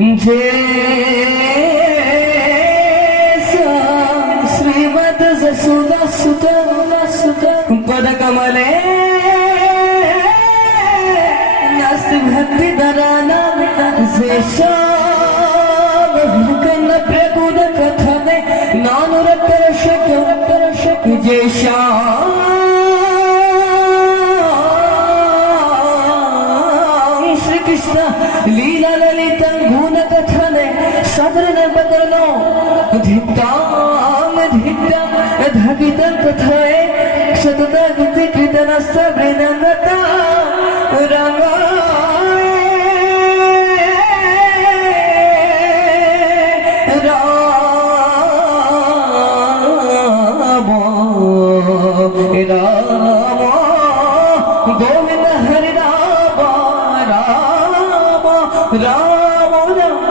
जे श्रीमद जसुदा सुत पद कमले नास्ति भक्ति दराना जेशान प्रकुद कथने नानुरत्तर शक जेशान श्री कृष्ण लीला ललित गुण कथने सदरन बदलो धित्तांग धगित कथाए शतदा गुति कृतनस्त वृनंगता रंगा राम गोविंद हरि राम राम राम राम